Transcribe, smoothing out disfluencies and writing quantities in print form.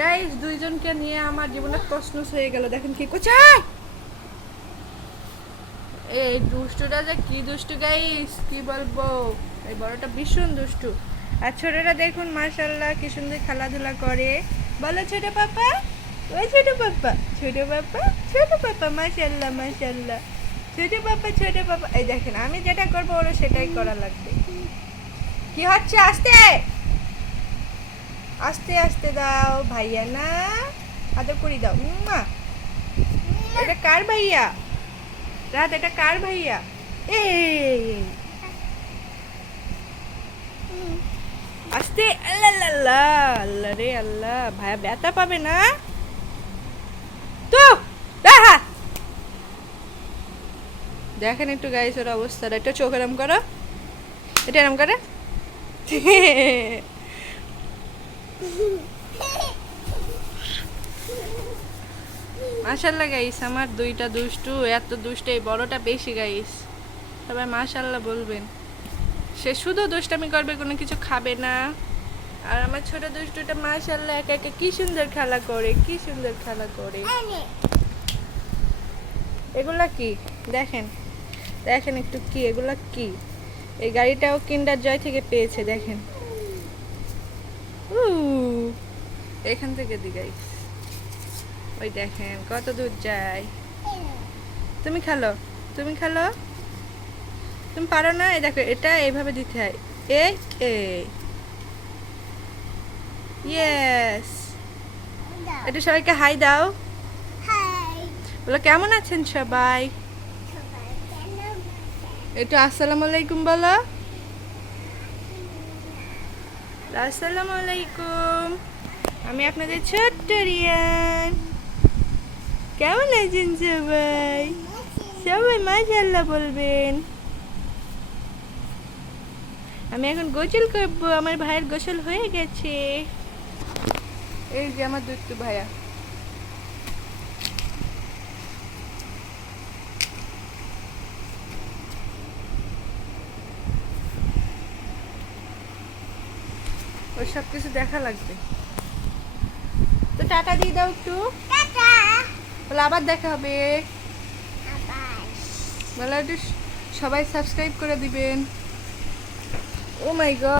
Guys দুইজনকে নিয়ে আমার জীবনে তছনছ হয়ে গেল। দেখেন কি করছে এই দুষ্টুটা, যে কি দুষ্টু গাইস, কি বলবো। এই বড়টা ভীষণ দুষ্টু। আর ছোটরা দেখুন মাশাআল্লাহ কি সুন্দর খেলাধুলা করে। বলো ছোট পাপা, ওই ছোট পাপা, ছোট পাপা, ছোট পাপা, মাশাআল্লাহ মাশাআল্লাহ, ছোট পাপা, ছোট পাপা। এই দেখেন আমি যেটা করবো ওরা সেটাই করা লাগবে। কি হচ্ছে? আস্তে আস্তে আস্তে দাও ভাইয়া, না আদর করে দাও। মা এটা কার ভাইয়া? রাত এটা কার ভাইয়া? এই আস্তে, আল্লাহ আল্লাহ আল্লাহ রে আল্লাহ, ভাইয়া ব্যথা পাবে না তো। দেখেন একটু গাইস ওর অবস্থাটা, একটু চোখ এরম করো, এটা এরম করে। মাশাআল্লাহ গাইস, আমার দুইটা দুষ্টু, এত দুষ্ট। এই বড়টা বেশি গাইস, সবাই মাশাআল্লাহ বলবেন। সে শুধু দুষ্টামি করবে, কোনো কিছু খাবে না। আর আমার ছোট দুষ্টুটা মাশাআল্লাহ একা একা কি সুন্দর খেলা করে, কি সুন্দর খেলা করে। এগুলা কি দেখেন, দেখেন একটু কি এগুলা কি। এই গাড়িটাও কিন্ডার জয় থেকে পেয়েছে দেখেন। এখান থেকে দিগাই ওই দেখেন কত দূর যায়। তুমি খেলো, তুমি খেলো, তুমি পারো না? এই দেখো এটা এইভাবে দিতে হয়। এই এই ইয়েস। এটা সবাইকে হাই দাও, বলো কেমন আছেন সবাই। একটু আসসালামু আলাইকুম বলো। আসসালামু আলাইকুম, আমি আপনাদের ছোট্ট রিয়ান। কেমন আছেন সবাই? সবাই মাশাআল্লাহ বলবেন। আমি এখন গোসল করব, আমার ভাইয়ের গোসল হয়ে গেছে। এই যে আমার দুষ্টু ভাইয়া। ওই সব কিছু দেখা লাগবে তো। টাটা দিয়ে দাও একটু, বলে আবার দেখা হবে। বলে একটু সবাই সাবস্ক্রাইব করে দিবেন। ও মাই গড।